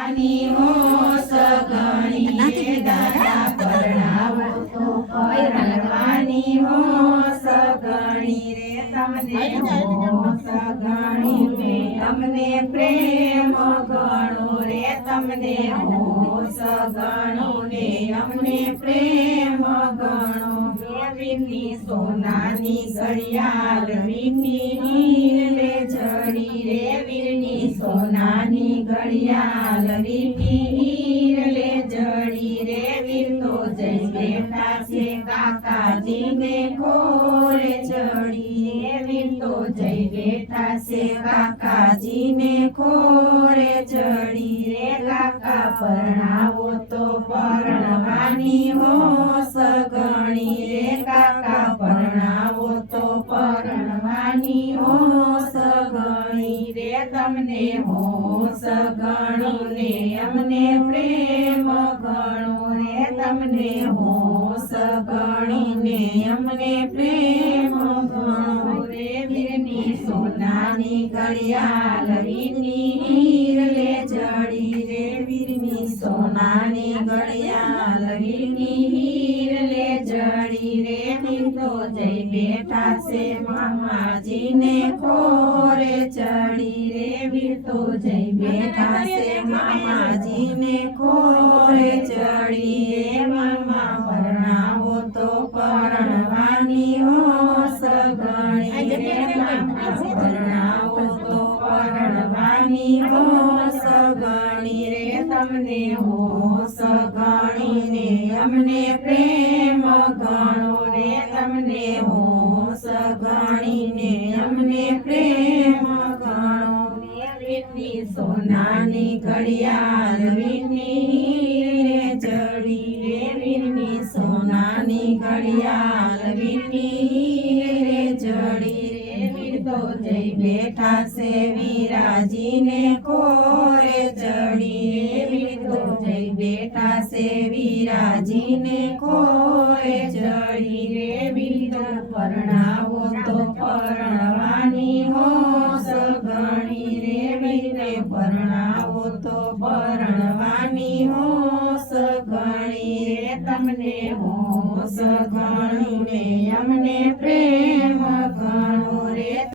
આની હો સગણી દાદા પરણાવો તો પરણવાની હો સગણી રે તમને હો સગણી રે તમને પ્રેમ ગણો રે તમને હો સગણો ને અમને પ્રેમ ગણો વીરની સોનાની ઘડિયાળ વીરની રે જડી રે વીરની સોનાની ઘડિયાળ વીરની રે જડી રે વીર તો જઈ બેઠા છે કાકાજીને ખોરે ચડી રે વીર તો જઈ બેઠા છે કાકાજીને ખોરે ચડી રે કાકા પરણાવો તો પરણવાની હો સગણી રે કાકા પરણાવો તો પરણવાની હો સગણી રે તમને હો સગણી ને અમને પ્રેમ ગણો રે તમને હો સગણી ને અમને પ્રેમ ગણો રે વીરની સોનાની ઘડિયાળ વીરની રે જડી રે વીરની સોનાની ઘડિયાળ વીરની રે જડી રે વીર તો જઈ બેઠા છે મામાજીને ખોરે ચડી રે વીર તો જઈ બેઠા છે મામાજીને ખોરે ચડી રે મામા પરણાવો તો પરણવાની હો સગણી રે મામા પરણાવો તો પરણવાની હો સગણી રે તમને હો સગણી ને અમને પ્રેમ ગણો રે તમને હો સગણી ને અમને પ્રેમ ગણો વીરની સોનાની ઘડિયાળ વીરની રે જડી રે વીરની સોનાની ઘડિયાળ વીરની રે જડી રે વીર તો જઈ બેઠા છે વિરાજીને ખોરે ચડી રે વીર તો જઈ બેઠા છે વિરાજીને ખોરે ચડી રે વીર તો પરણાવો તો પરણવાની હો સગણી રે વીરને પરણાવો તો પરણવાની હો સગણી રે તમને હો સગણી ને અમને પ્રેમ ગણો રે